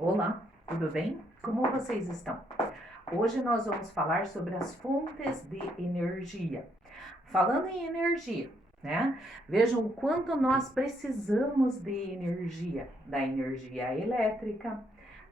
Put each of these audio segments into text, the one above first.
Olá, tudo bem? Como vocês estão? Hoje nós vamos falar sobre as fontes de energia. Falando em energia, né? Vejam o quanto nós precisamos de energia, da energia elétrica,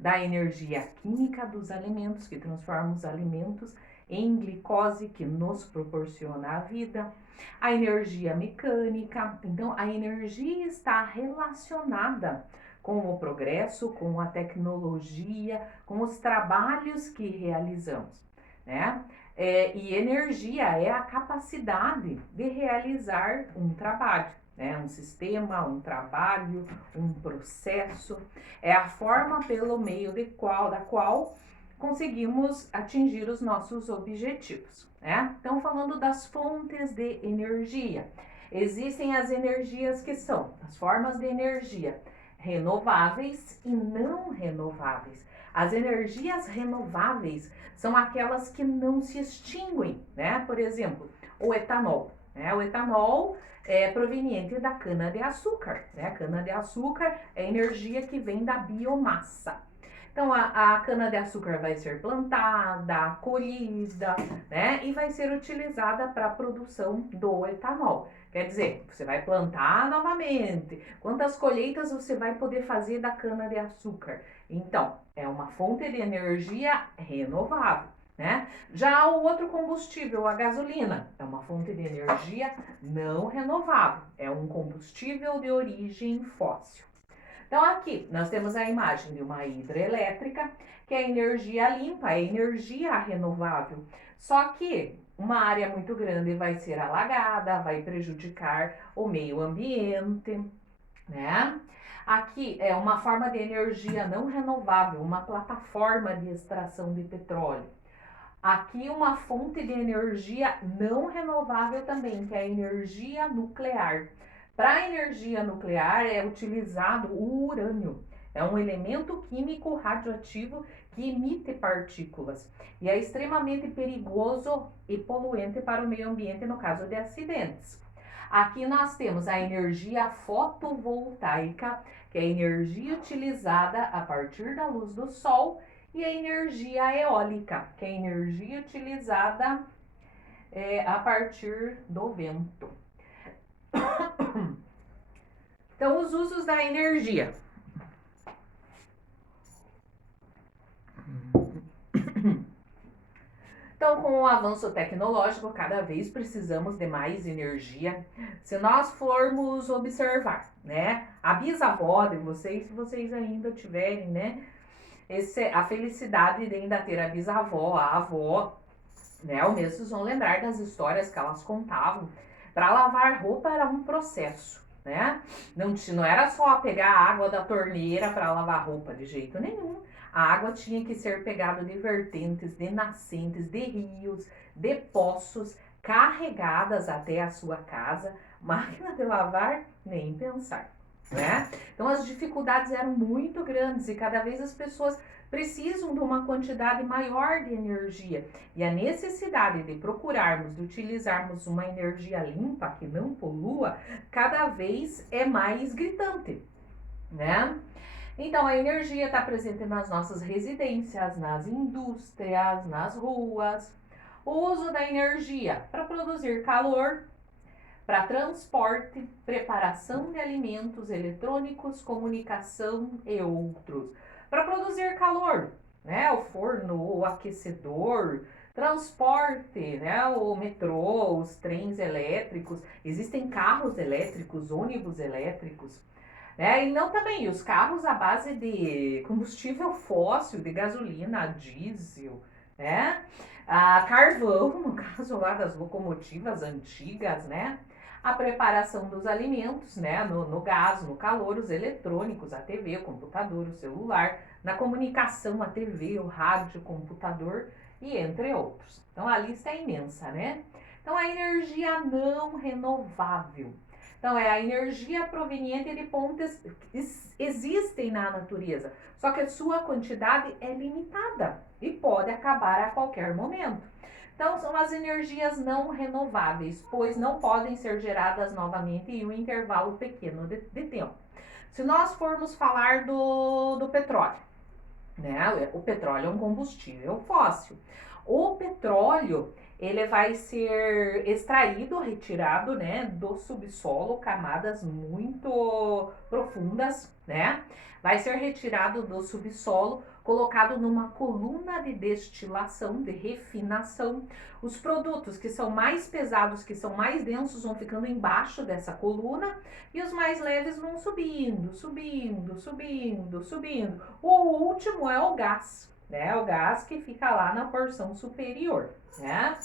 da energia química dos alimentos, que transforma os alimentos em glicose, que nos proporciona a vida, a energia mecânica. Então, a energia está relacionada com o progresso, com a tecnologia, com os trabalhos que realizamos, né? E energia é a capacidade de realizar um trabalho, né? Um sistema, um trabalho, um processo. É a forma pelo meio da qual conseguimos atingir os nossos objetivos, né? Então, falando das fontes de energia, existem as energias que são as formas de energia renováveis e não renováveis. As energias renováveis são aquelas que não se extinguem, né? Por exemplo, o etanol, né? O etanol é proveniente da cana-de-açúcar, né? Cana-de-açúcar é energia que vem da biomassa. Então, a cana-de-açúcar vai ser plantada, colhida, né? E vai ser utilizada para a produção do etanol. Quer dizer, você vai plantar novamente. Quantas colheitas você vai poder fazer da cana-de-açúcar? Então, é uma fonte de energia renovável, né? Já o outro combustível, a gasolina, é uma fonte de energia não renovável. É um combustível de origem fóssil. Então, aqui nós temos a imagem de uma hidrelétrica, que é energia limpa, é energia renovável. Só que uma área muito grande vai ser alagada, vai prejudicar o meio ambiente, né? Aqui é uma forma de energia não renovável, uma plataforma de extração de petróleo. Aqui uma fonte de energia não renovável também, que é a energia nuclear. Para a energia nuclear é utilizado o urânio. É um elemento químico radioativo que emite partículas e é extremamente perigoso e poluente para o meio ambiente no caso de acidentes. Aqui nós temos a energia fotovoltaica, que é a energia utilizada a partir da luz do sol, e a energia eólica, que é a energia utilizada a partir do vento. Então, os usos da energia. Então, com o avanço tecnológico, cada vez precisamos de mais energia. Se nós formos observar, né, a bisavó de vocês, se vocês ainda tiverem, né, a felicidade de ainda ter a bisavó, a avó, né, ao menos vocês vão lembrar das histórias que elas contavam. Para lavar roupa era um processo, né? Não era só pegar a água da torneira para lavar roupa de jeito nenhum. A água tinha que ser pegada de vertentes, de nascentes, de rios, de poços, carregadas até a sua casa. Máquina de lavar, nem pensar, né? Então as dificuldades eram muito grandes e cada vez as pessoas precisam de uma quantidade maior de energia. E a necessidade de procurarmos, de utilizarmos uma energia limpa, que não polua, cada vez é mais gritante, né? Então, a energia está presente nas nossas residências, nas indústrias, nas ruas. O uso da energia para produzir calor, para transporte, preparação de alimentos eletrônicos, comunicação e outros. Para produzir calor, né? O forno, o aquecedor, transporte, né? O metrô, os trens elétricos, existem carros elétricos, ônibus elétricos, né? E não também os carros à base de combustível fóssil, de gasolina, diesel, né? Carvão, no caso lá das locomotivas antigas, né? A preparação dos alimentos, né? No gás, no calor, os eletrônicos, a TV, o computador, o celular, na comunicação, a TV, o rádio, o computador e entre outros. Então a lista é imensa, né? Então a energia não renovável. Então, é a energia proveniente de fontes que existem na natureza, só que a sua quantidade é limitada e pode acabar a qualquer momento. Então, são as energias não renováveis, pois não podem ser geradas novamente em um intervalo pequeno de tempo. Se nós formos falar do petróleo, né? O petróleo é um combustível fóssil. O petróleo, ele vai ser extraído, retirado, né, do subsolo, camadas muito profundas, né? Vai ser retirado do subsolo, colocado numa coluna de destilação, de refinação. Os produtos que são mais pesados, que são mais densos, vão ficando embaixo dessa coluna e os mais leves vão subindo, subindo, subindo, subindo. O último é o gás, né? O gás que fica lá na porção superior, né?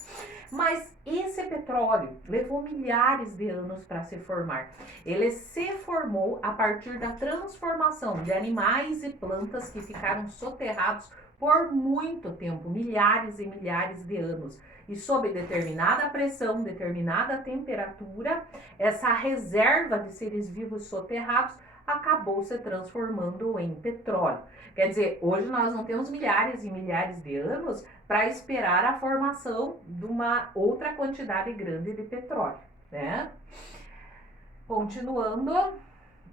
Mas esse petróleo levou milhares de anos para se formar. Ele se formou a partir da transformação de animais e plantas que ficaram soterrados por muito tempo, milhares e milhares de anos. E sob determinada pressão, determinada temperatura, essa reserva de seres vivos soterrados acabou se transformando em petróleo. Quer dizer, hoje nós não temos milhares e milhares de anos para esperar a formação de uma outra quantidade grande de petróleo, né? Continuando,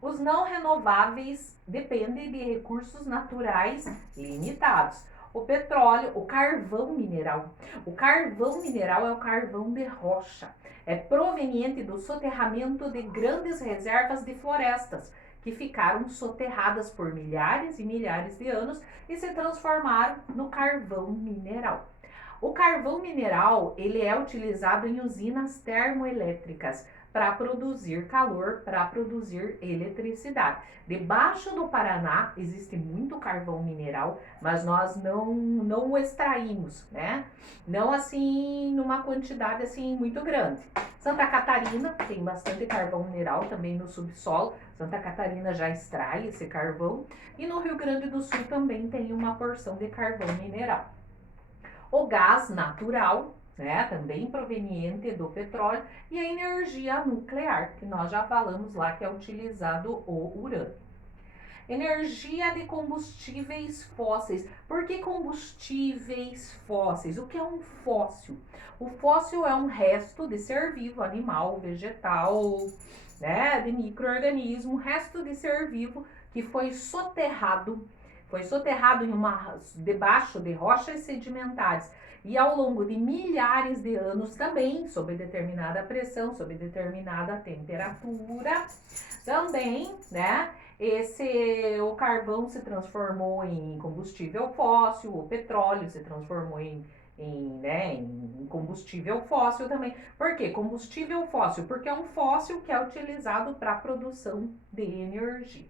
os não renováveis dependem de recursos naturais limitados. O petróleo, o carvão mineral. O carvão mineral é o carvão de rocha. É proveniente do soterramento de grandes reservas de florestas, que ficaram soterradas por milhares e milhares de anos e se transformaram no carvão mineral. O carvão mineral, ele é utilizado em usinas termoelétricas para produzir calor, para produzir eletricidade. Debaixo do Paraná existe muito carvão mineral, mas nós não o extraímos, né? Não assim numa quantidade assim muito grande. Santa Catarina tem bastante carvão mineral também no subsolo. Santa Catarina já extrai esse carvão e no Rio Grande do Sul também tem uma porção de carvão mineral. O gás natural, né, também proveniente do petróleo, e a energia nuclear, que nós já falamos lá que é utilizado o urânio. Energia de combustíveis fósseis. Por que combustíveis fósseis? O que é um fóssil? O fóssil é um resto de ser vivo, animal, vegetal, né, de micro-organismo, resto de ser vivo que foi soterrado debaixo de rochas sedimentares e ao longo de milhares de anos também, sob determinada pressão, sob determinada temperatura, também, né? O carvão se transformou em combustível fóssil, o petróleo se transformou em combustível fóssil também. Por quê? Combustível fóssil? Porque é um fóssil que é utilizado para a produção de energia.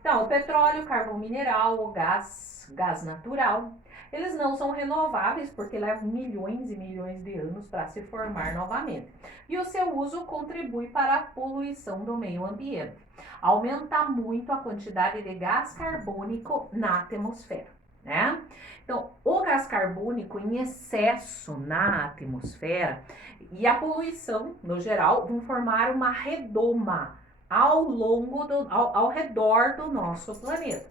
Então, o petróleo, o carvão mineral, o gás natural, eles não são renováveis porque levam milhões e milhões de anos para se formar novamente. E o seu uso contribui para a poluição do meio ambiente. Aumenta muito a quantidade de gás carbônico na atmosfera, né? Então, o gás carbônico em excesso na atmosfera e a poluição, no geral, vão formar uma redoma ao redor do nosso planeta.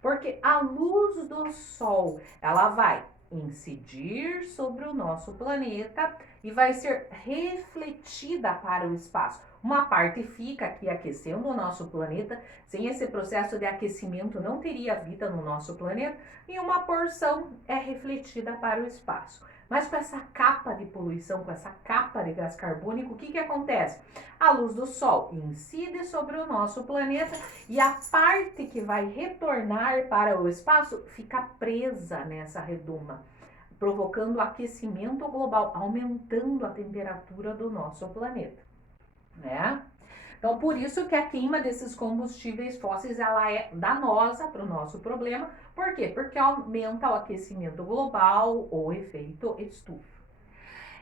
Porque a luz do Sol, ela vai incidir sobre o nosso planeta e vai ser refletida para o espaço. Uma parte fica aqui aquecendo o nosso planeta, sem esse processo de aquecimento não teria vida no nosso planeta, e uma porção é refletida para o espaço. Mas com essa capa de poluição, com essa capa de gás carbônico, o que acontece? A luz do Sol incide sobre o nosso planeta e a parte que vai retornar para o espaço fica presa nessa redoma, provocando aquecimento global, aumentando a temperatura do nosso planeta, né? Então, por isso que a queima desses combustíveis fósseis, ela é danosa para o nosso problema. Por quê? Porque aumenta o aquecimento global ou efeito estufa.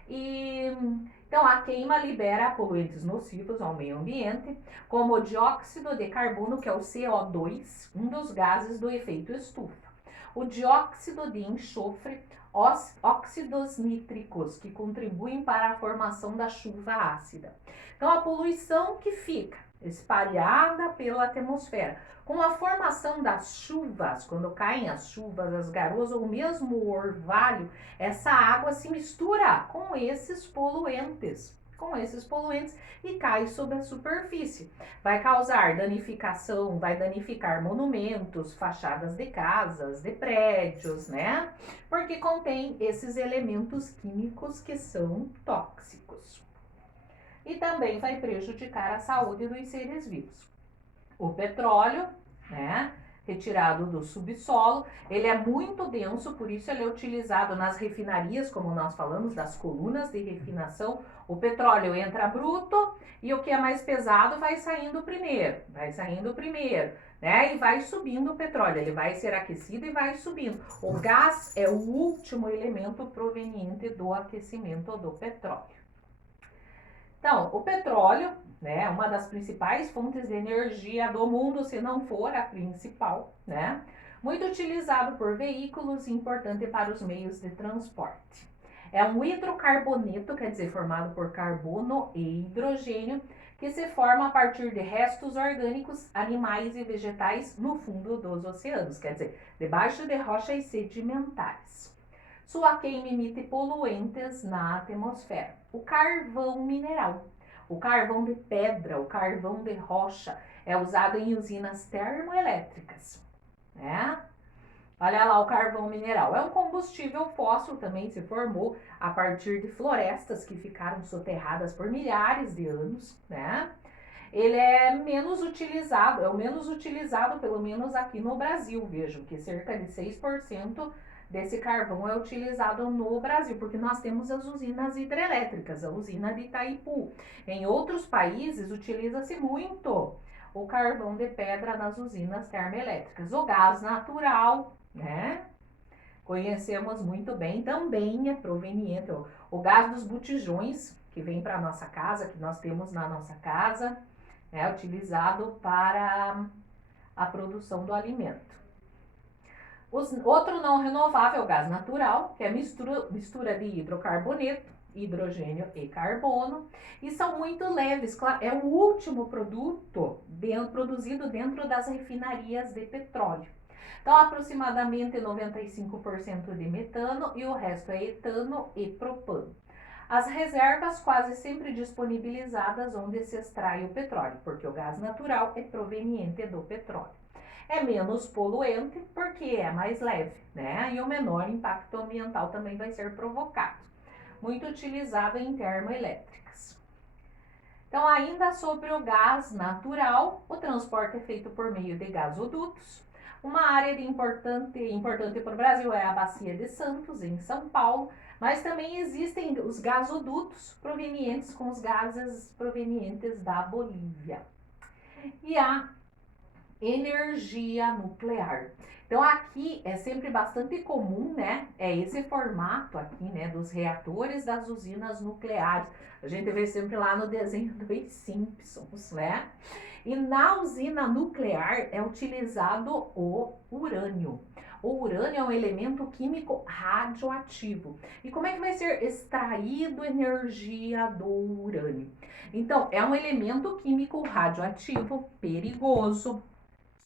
Então, a queima libera poluentes nocivos ao meio ambiente, como o dióxido de carbono, que é o CO2, um dos gases do efeito estufa. O dióxido de enxofre, óxidos nítricos, que contribuem para a formação da chuva ácida. Então, a poluição que fica espalhada pela atmosfera. Com a formação das chuvas, quando caem as chuvas, as garoas ou mesmo o orvalho, essa água se mistura com esses poluentes, com esses poluentes e cai sobre a superfície. Vai causar danificação, vai danificar monumentos, fachadas de casas, de prédios, né? Porque contém esses elementos químicos que são tóxicos. E também vai prejudicar a saúde dos seres vivos. O petróleo, né, retirado do subsolo, ele é muito denso, por isso ele é utilizado nas refinarias, como nós falamos, das colunas de refinação. O petróleo entra bruto e o que é mais pesado vai saindo primeiro, né, e vai subindo o petróleo, ele vai ser aquecido e vai subindo. O gás é o último elemento proveniente do aquecimento do petróleo. Então, o petróleo, né, uma das principais fontes de energia do mundo, se não for a principal, né, muito utilizado por veículos e importante para os meios de transporte. É um hidrocarboneto, quer dizer, formado por carbono e hidrogênio, que se forma a partir de restos orgânicos, animais e vegetais no fundo dos oceanos, quer dizer, debaixo de rochas sedimentares. Sua queima emite poluentes na atmosfera. O carvão mineral, o carvão de pedra, o carvão de rocha é usado em usinas termoelétricas, né? Olha lá o carvão mineral. É um combustível fóssil, também se formou a partir de florestas que ficaram soterradas por milhares de anos, né? Ele é menos utilizado, é o menos utilizado, pelo menos aqui no Brasil, vejo que cerca de 6% desse carvão é utilizado no Brasil, porque nós temos as usinas hidrelétricas, a usina de Itaipu. Em outros países utiliza-se muito o carvão de pedra nas usinas termoelétricas. O gás natural, né? Conhecemos muito bem, também é proveniente, o gás dos botijões, que vem para a nossa casa, que nós temos na nossa casa, é utilizado para a produção do alimento. Outro não renovável é o gás natural, que é mistura de hidrocarboneto, hidrogênio e carbono, e são muito leves, é o último produto produzido dentro das refinarias de petróleo. Então, aproximadamente 95% de metano e o resto é etano e propano. As reservas quase sempre disponibilizadas onde se extrai o petróleo, porque o gás natural é proveniente do petróleo. É menos poluente porque é mais leve, né? E o menor impacto ambiental também vai ser provocado. Muito utilizado em termoelétricas. Então, ainda sobre o gás natural, o transporte é feito por meio de gasodutos. Uma área importante para o Brasil é a Bacia de Santos, em São Paulo, mas também existem os gasodutos provenientes com os gases provenientes da Bolívia. E a energia nuclear. Então aqui é sempre bastante comum, né? É esse formato aqui, né? Dos reatores das usinas nucleares. A gente vê sempre lá no desenho dos Simpsons, né? E na usina nuclear é utilizado o urânio. O urânio é um elemento químico radioativo. E como é que vai ser extraído energia do urânio? Então, é um elemento químico radioativo perigoso.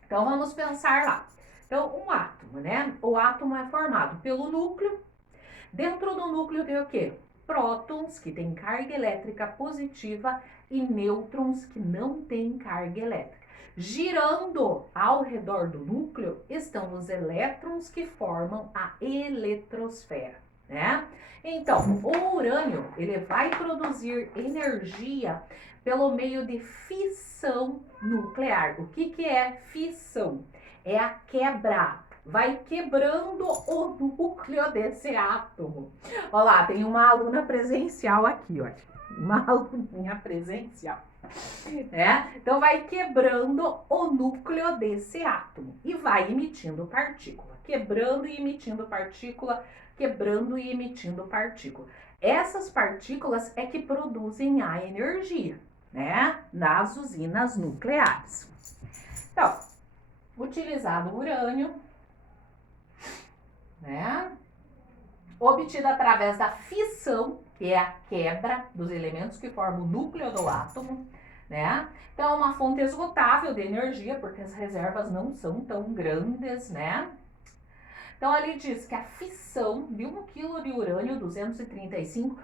Então, vamos pensar lá. Então, um átomo, né? O átomo é formado pelo núcleo. Dentro do núcleo tem o quê? Prótons, que têm carga elétrica positiva, e nêutrons, que não têm carga elétrica. Girando ao redor do núcleo estão os elétrons, que formam a eletrosfera, né? Então, o urânio, ele vai produzir energia pelo meio de fissão nuclear. O que é fissão? É a quebra. Vai quebrando o núcleo desse átomo. Olha lá, tem uma aluna presencial aqui, ó. Uma aluninha presencial. Então, vai quebrando o núcleo desse átomo e vai emitindo partícula. Quebrando e emitindo partícula, quebrando e emitindo partícula. Essas partículas é que produzem a energia, né? Nas usinas nucleares. Então, utilizado o urânio, né? Obtido através da fissão, que é a quebra dos elementos que formam o núcleo do átomo, né? Então, é uma fonte esgotável de energia, porque as reservas não são tão grandes, né? Então, ali diz que a fissão de 1 kg de urânio 235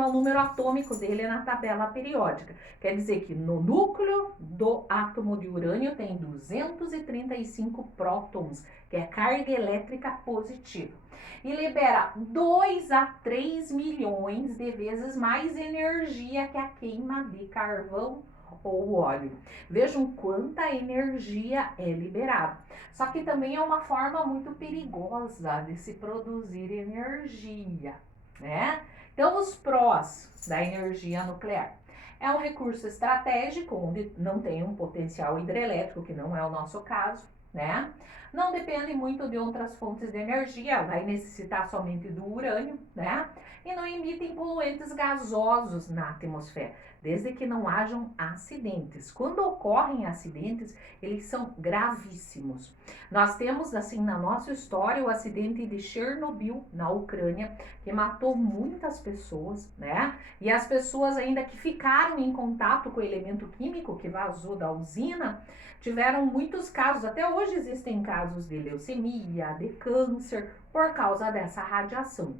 é o número atômico dele na tabela periódica. Quer dizer que no núcleo do átomo de urânio tem 235 prótons, que é carga elétrica positiva. E libera 2 a 3 milhões de vezes mais energia que a queima de carvão ou óleo. Vejam quanta energia é liberada. Só que também é uma forma muito perigosa de se produzir energia, né? Então, os prós da energia nuclear. É um recurso estratégico, onde não tem um potencial hidrelétrico, que não é o nosso caso, né? Não depende muito de outras fontes de energia, vai necessitar somente do urânio, né? E não emitem poluentes gasosos na atmosfera, desde que não hajam acidentes. Quando ocorrem acidentes, eles são gravíssimos. Nós temos, assim, na nossa história, o acidente de Chernobyl, na Ucrânia, que matou muitas pessoas, né? E as pessoas ainda que ficaram em contato com o elemento químico que vazou da usina, tiveram muitos casos, até hoje existem casos de leucemia, de câncer, por causa dessa radiação.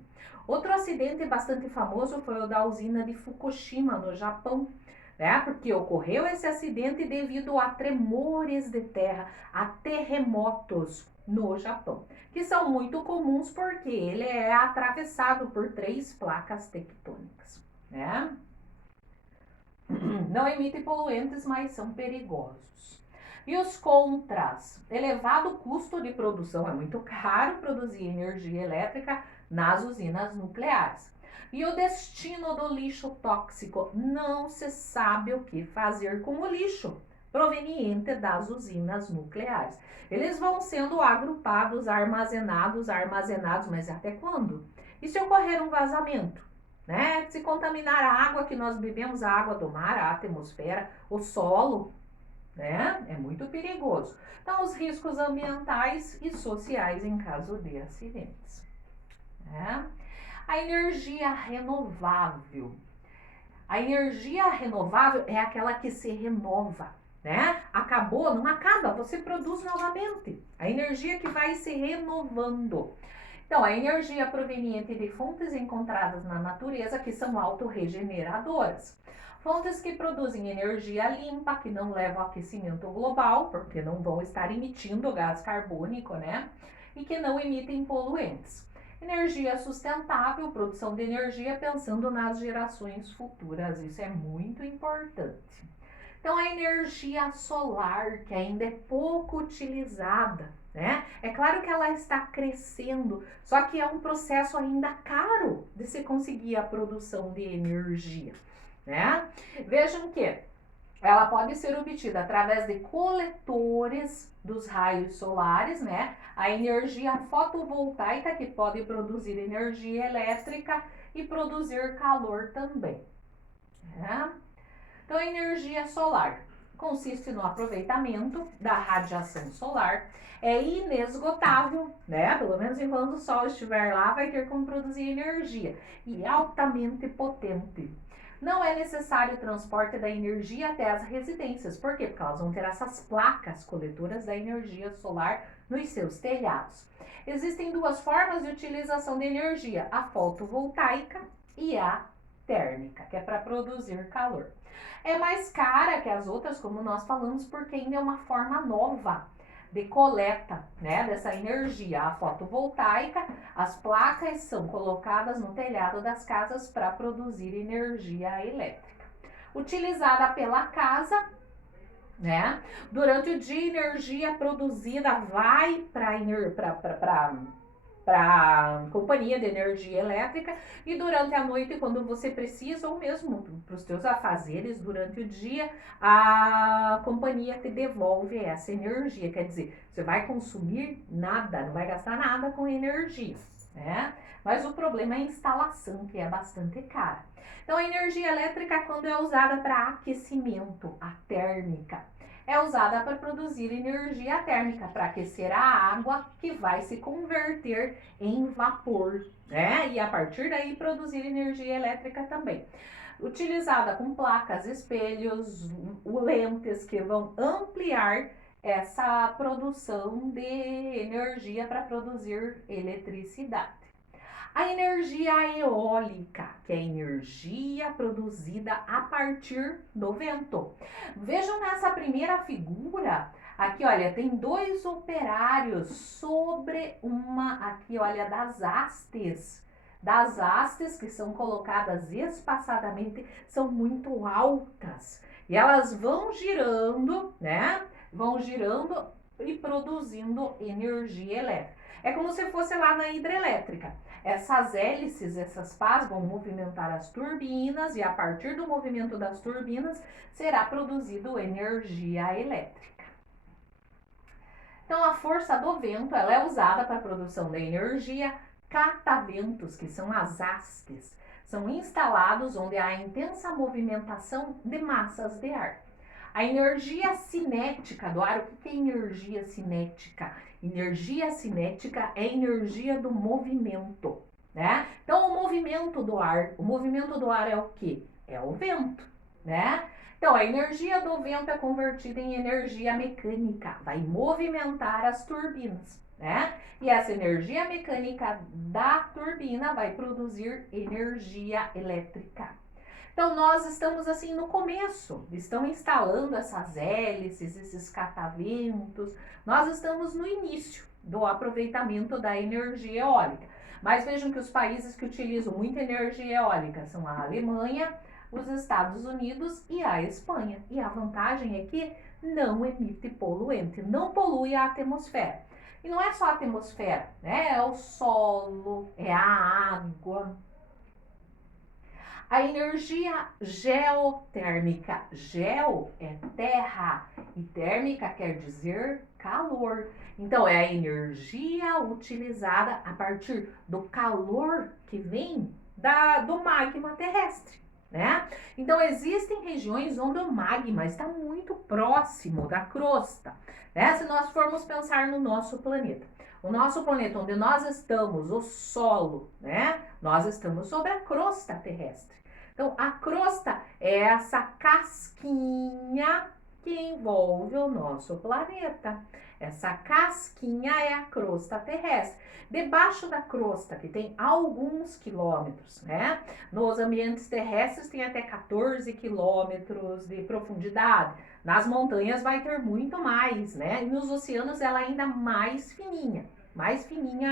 Outro acidente bastante famoso foi o da usina de Fukushima, no Japão, né? Porque ocorreu esse acidente devido a tremores de terra, a terremotos no Japão, que são muito comuns porque ele é atravessado por 3 placas tectônicas, né? Não emitem poluentes, mas são perigosos. E os contras? Elevado custo de produção, é muito caro produzir energia elétrica nas usinas nucleares. E o destino do lixo tóxico? Não se sabe o que fazer com o lixo proveniente das usinas nucleares. Eles vão sendo agrupados, armazenados, mas até quando? E se ocorrer um vazamento? Né? Se contaminar a água que nós bebemos, a água do mar, a atmosfera, o solo, né? É muito perigoso. Então, os riscos ambientais e sociais em caso de acidentes, né? A energia renovável. A energia renovável é aquela que se renova, né? Acabou, não acaba, você produz novamente. A energia que vai se renovando. Então, a energia proveniente de fontes encontradas na natureza que são autorregeneradoras. Fontes que produzem energia limpa, que não levam ao aquecimento global, porque não vão estar emitindo gás carbônico, né? E que não emitem poluentes. Energia sustentável, produção de energia pensando nas gerações futuras, isso é muito importante. Então, a energia solar, que ainda é pouco utilizada, né? É claro que ela está crescendo, só que é um processo ainda caro de se conseguir a produção de energia, né? Vejam que ela pode ser obtida através de coletores dos raios solares, né? A energia fotovoltaica, que pode produzir energia elétrica e produzir calor também, né? Então, a energia solar consiste no aproveitamento da radiação solar, é inesgotável, né? Pelo menos enquanto o sol estiver lá, vai ter como produzir energia, e altamente potente. Não é necessário o transporte da energia até as residências. Por quê? Porque elas vão ter essas placas coletoras da energia solar nos seus telhados. Existem 2 formas de utilização de energia, a fotovoltaica e a térmica, que é para produzir calor. É mais cara que as outras, como nós falamos, porque ainda é uma forma nova de coleta, né, dessa energia. A fotovoltaica, as placas são colocadas no telhado das casas para produzir energia elétrica. Utilizada pela casa, né? Durante o dia, energia produzida vai para a companhia de energia elétrica, e durante a noite, quando você precisa, ou mesmo para os teus afazeres durante o dia, a companhia te devolve essa energia. Quer dizer, você vai consumir nada, não vai gastar nada com energia, né? Mas o problema é a instalação, que é bastante cara. Então, a energia elétrica, quando é usada para aquecimento, a térmica, é usada para produzir energia térmica, para aquecer a água que vai se converter em vapor, né? E a partir daí produzir energia elétrica também. Utilizada com placas, espelhos, lentes que vão ampliar essa produção de energia para produzir eletricidade. A energia eólica, que é a energia produzida a partir do vento. Vejam nessa primeira figura, aqui olha, tem dois operários sobre aqui olha, das hastes. Das hastes que são colocadas espaçadamente, são muito altas. E elas vão girando, né? Vão girando e produzindo energia elétrica. É como se fosse lá na hidrelétrica. Essas hélices, essas pás vão movimentar as turbinas e a partir do movimento das turbinas será produzido energia elétrica. Então a força do vento ela é usada para a produção da energia. Cataventos, que são as hastes, são instalados onde há intensa movimentação de massas de ar. A energia cinética do ar, o que é energia cinética? Energia cinética é energia do movimento, né? Então, o movimento do ar é o que? É o vento, né? Então, a energia do vento é convertida em energia mecânica, vai movimentar as turbinas, né? E essa energia mecânica da turbina vai produzir energia elétrica. Então, nós estamos assim no começo, estão instalando essas hélices, esses cataventos, nós estamos no início do aproveitamento da energia eólica. Mas vejam que os países que utilizam muita energia eólica são a Alemanha, os Estados Unidos e a Espanha. E a vantagem é que não emite poluente, não polui a atmosfera. E não é só a atmosfera, né? É o solo, é a água. A energia geotérmica. Geo é terra e térmica quer dizer calor. Então, é a energia utilizada a partir do calor que vem do magma terrestre, né? Então, existem regiões onde o magma está muito próximo da crosta, né? Se nós formos pensar no nosso planeta. O nosso planeta, onde nós estamos, o solo, né? Nós estamos sobre a crosta terrestre. Então, a crosta é essa casquinha que envolve o nosso planeta. Essa casquinha é a crosta terrestre. Debaixo da crosta, que tem alguns quilômetros, né? Nos ambientes terrestres tem até 14 quilômetros de profundidade. Nas montanhas vai ter muito mais, né? E nos oceanos ela é ainda mais fininha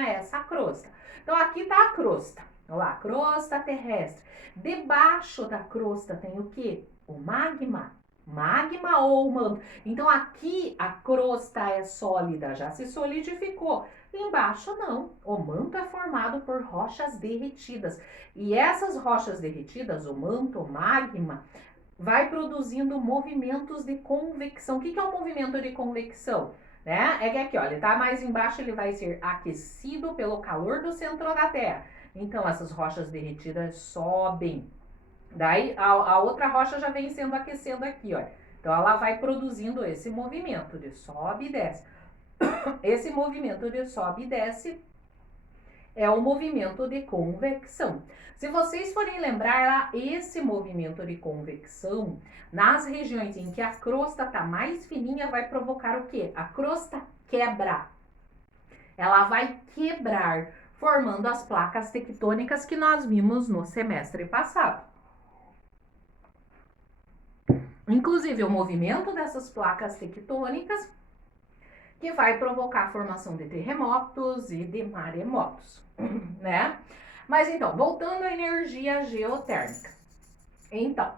essa crosta. Então, aqui está a crosta. Olha lá, crosta terrestre. Debaixo da crosta tem o que? O magma. Magma ou manto. Então, aqui a crosta é sólida, já se solidificou. Embaixo não. O manto é formado por rochas derretidas. E essas rochas derretidas, o manto, o magma, vai produzindo movimentos de convecção. O que é o movimento de convecção? Né? É que aqui, olha, tá mais embaixo, ele vai ser aquecido pelo calor do centro da Terra. Então, essas rochas derretidas sobem. Daí, a outra rocha já vem sendo aquecendo aqui, olha. Então, ela vai produzindo esse movimento de sobe e desce. Esse movimento de sobe e desce é o movimento de convecção. Se vocês forem lembrar, esse movimento de convecção, nas regiões em que a crosta está mais fininha, vai provocar o quê? A crosta quebra. Ela vai quebrar, formando as placas tectônicas que nós vimos no semestre passado. Inclusive, o movimento dessas placas tectônicas que vai provocar a formação de terremotos e de maremotos, né? Mas então, voltando à energia geotérmica. Então,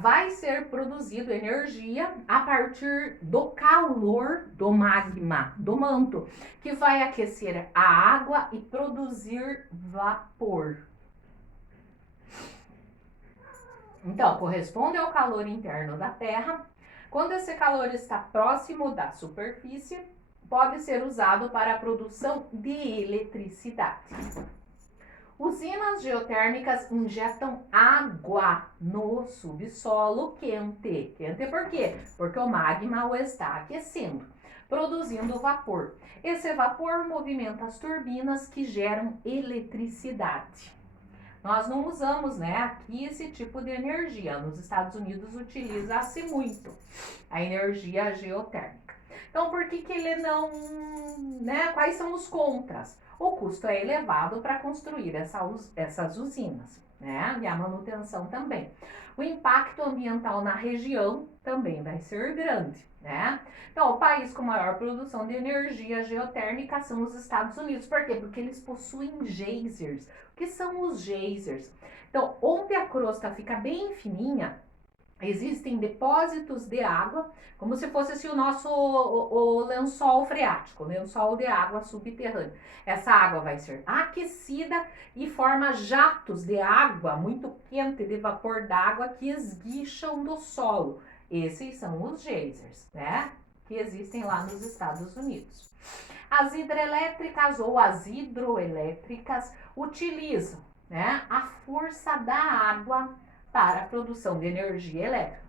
vai ser produzido energia a partir do calor do magma, do manto, que vai aquecer a água e produzir vapor. Então, corresponde ao calor interno da Terra. Quando esse calor está próximo da superfície, pode ser usado para a produção de eletricidade. Usinas geotérmicas injetam água no subsolo quente. Quente por quê? Porque o magma o está aquecendo, produzindo vapor. Esse vapor movimenta as turbinas que geram eletricidade. nós não usamos, né, aqui esse tipo de energia. Nos Estados Unidos utiliza-se muito a energia geotérmica. Então, por que ele não, né, quais são os contras? O custo é elevado para construir essas usinas, né, e a manutenção também. O impacto ambiental na região também vai ser grande, né? Então, o país com maior produção de energia geotérmica são os Estados Unidos. Por quê? Porque eles possuem geysers. O que são os geysers? Então, onde a crosta fica bem fininha, existem depósitos de água, como se fosse assim, o nosso o lençol freático, lençol de água subterrânea. Essa água vai ser aquecida e forma jatos de água muito quente, de vapor d'água que esguicham do solo. Esses são os geysers, né? Que existem lá nos Estados Unidos. As hidrelétricas ou as hidroelétricas utilizam, né, a força da água para a produção de energia elétrica.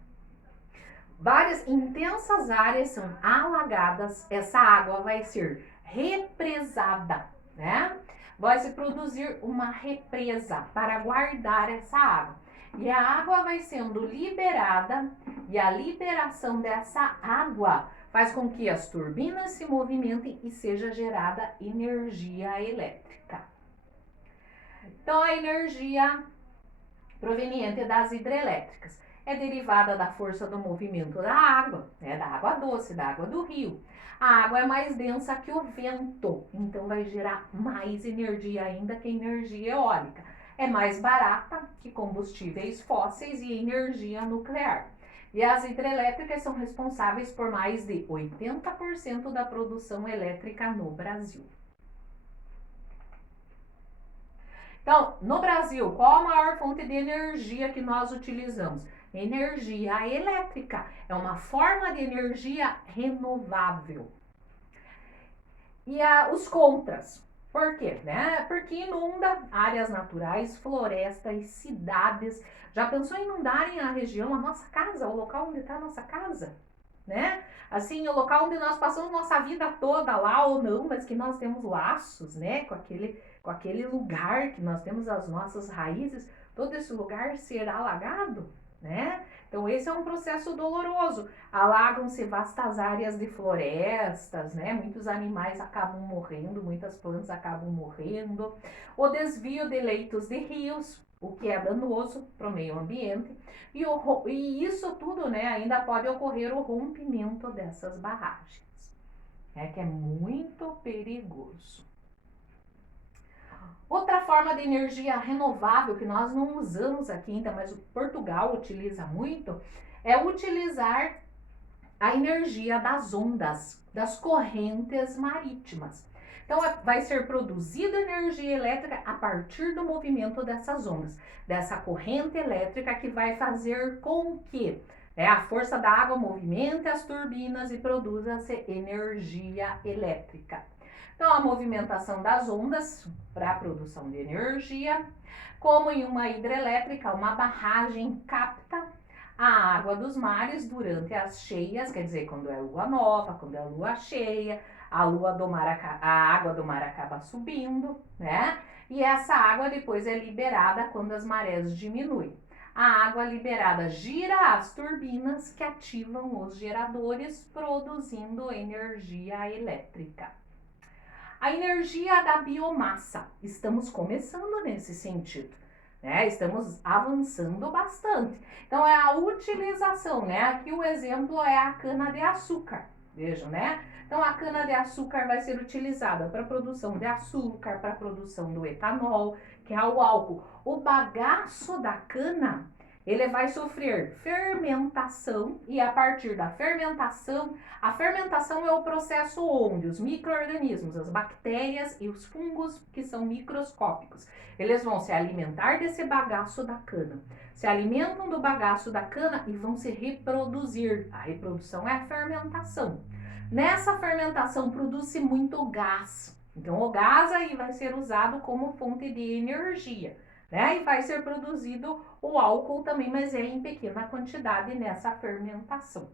Várias intensas áreas são alagadas, essa água vai ser represada, né? Vai se produzir uma represa para guardar essa água. E a água vai sendo liberada, e a liberação dessa água faz com que as turbinas se movimentem e seja gerada energia elétrica. Então, a energia proveniente das hidrelétricas é derivada da força do movimento da água, né, da água doce, da água do rio. A água é mais densa que o vento, então vai gerar mais energia ainda que a energia eólica. É mais barata que combustíveis fósseis e energia nuclear. E as hidrelétricas são responsáveis por mais de 80% da produção elétrica no Brasil. Então, no Brasil, qual a maior fonte de energia que nós utilizamos? Energia elétrica. É uma forma de energia renovável. E os contras. Por quê? Né? Porque inunda áreas naturais, florestas, cidades. Já pensou em inundarem a região, a nossa casa, o local onde está a nossa casa? Né? Assim, o local onde nós passamos nossa vida toda lá ou não, mas que nós temos laços, né, com aquele lugar que nós temos as nossas raízes, todo esse lugar ser alagado, né? Então esse é um processo doloroso. Alagam-se vastas áreas de florestas, né? Muitos animais acabam morrendo, muitas plantas acabam morrendo. O desvio de leitos de rios, o que é danoso para o meio ambiente. E isso tudo, né, ainda pode ocorrer o rompimento dessas barragens, que é muito perigoso. Outra forma de energia renovável que nós não usamos aqui ainda, mas o Portugal utiliza muito, é utilizar a energia das ondas, das correntes marítimas. Então, vai ser produzida energia elétrica a partir do movimento dessas ondas, dessa corrente elétrica que vai fazer com que a força da água movimente as turbinas e produza-se energia elétrica. Então, a movimentação das ondas para a produção de energia, como em uma hidrelétrica, uma barragem capta a água dos mares durante as cheias, quer dizer, quando é lua nova, quando é lua cheia, a água do mar acaba subindo, né? E essa água depois é liberada quando as marés diminuem. A água liberada gira as turbinas que ativam os geradores, produzindo energia elétrica. A energia da biomassa, estamos começando nesse sentido, né? Estamos avançando bastante. Então, é a utilização, né? Aqui o exemplo é a cana-de-açúcar, vejam, né? Então, a cana-de-açúcar vai ser utilizada para a produção de açúcar, para a produção do etanol, que é o álcool. O bagaço da cana, ele vai sofrer fermentação e a partir da fermentação, a fermentação é o processo onde os micro-organismos, as bactérias e os fungos, que são microscópicos, eles vão se alimentar desse bagaço da cana, se alimentam do bagaço da cana e vão se reproduzir. A reprodução é a fermentação. Nessa fermentação produz-se muito gás. Então o gás aí vai ser usado como fonte de energia, né? E vai ser produzido o álcool também, mas é em pequena quantidade nessa fermentação.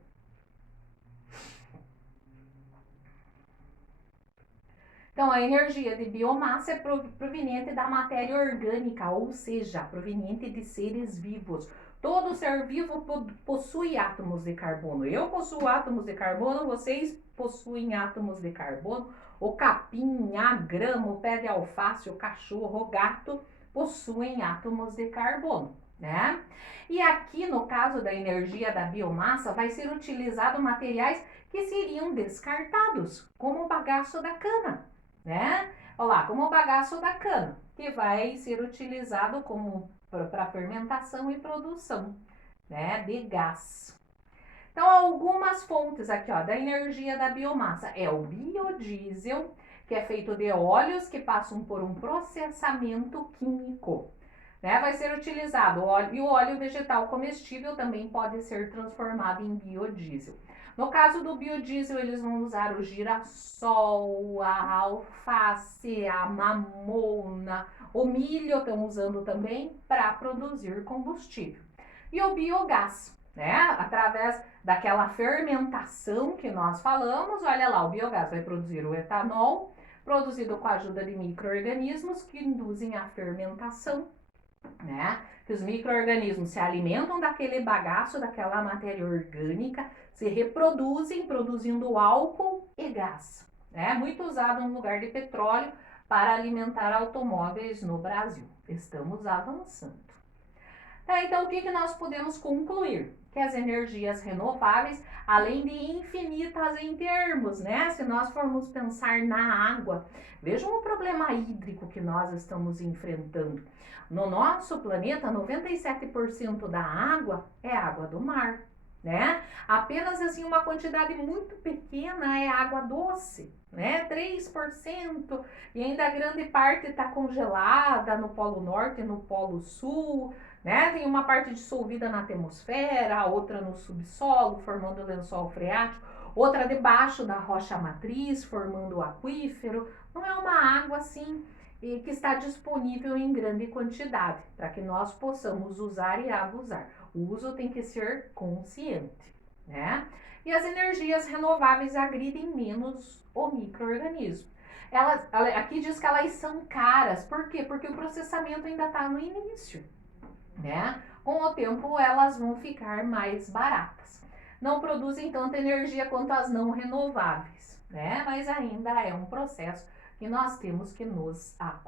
Então, a energia de biomassa é proveniente da matéria orgânica, ou seja, proveniente de seres vivos. Todo ser vivo possui átomos de carbono. Eu possuo átomos de carbono, vocês possuem átomos de carbono. O capim, a grama, o pé de alface, o cachorro, o gato possuem átomos de carbono, né? E aqui no caso da energia da biomassa, vai ser utilizado materiais que seriam descartados, como o bagaço da cana, né? Olha lá, como o bagaço da cana, que vai ser utilizado como para fermentação e produção, né, de gás. Então, algumas fontes aqui, ó, da energia da biomassa é o biodiesel, que é feito de óleos que passam por um processamento químico. Né? Vai ser utilizado óleo, e o óleo vegetal comestível também pode ser transformado em biodiesel. No caso do biodiesel, eles vão usar o girassol, a alface, a mamona, o milho estão usando também para produzir combustível. E o biogás, né? Através daquela fermentação que nós falamos, olha lá, o biogás vai produzir o etanol, produzido com a ajuda de micro-organismos que induzem a fermentação, né? Que os micro-organismos se alimentam daquele bagaço, daquela matéria orgânica, se reproduzem produzindo álcool e gás, né? Muito usado no lugar de petróleo para alimentar automóveis no Brasil. Estamos avançando. Então, o que nós podemos concluir? Que as energias renováveis, além de infinitas em termos, né? Se nós formos pensar na água, vejam o problema hídrico que nós estamos enfrentando. No nosso planeta, 97% da água é água do mar, né? Apenas assim uma quantidade muito pequena é água doce, né? 3%, e ainda a grande parte está congelada no Polo Norte e no Polo Sul, né? Tem uma parte dissolvida na atmosfera, outra no subsolo, formando o lençol freático, outra debaixo da rocha matriz, formando o aquífero. Não é uma água assim que está disponível em grande quantidade, para que nós possamos usar e abusar. O uso tem que ser consciente, né? E as energias renováveis agridem menos o micro-organismo. Aqui diz que elas são caras, por quê? Porque o processamento ainda está no início, né? Com o tempo elas vão ficar mais baratas. Não produzem tanta energia quanto as não renováveis, né? Mas ainda é um processo que nós temos que nos acostumar.